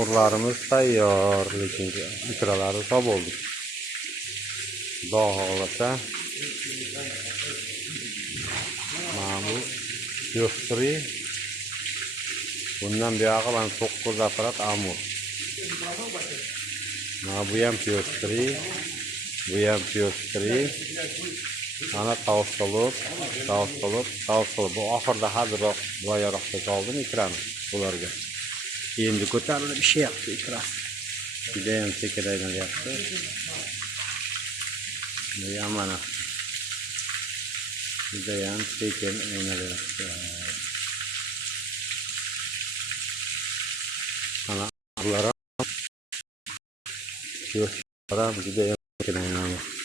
Hamurlarimiz tayyor, lekin ikralari top oldu. Xudo xohlasa mana bu pyo'stri. Bundan buyog'i mana 9 apparat amur. Mana bu ham pyo'stri, bu ham pyo'stri. Ana tavsiqilib. Bu oxirida hazırroq boyaroqda soldim ikrani ularga. Endi ko'tarilib ishyapti ikra. Juda ham sekin aylanayapti. Bu mana. Juda ham sekin aylanayapti. Ana ular ham juda ham sekin aylanayapti.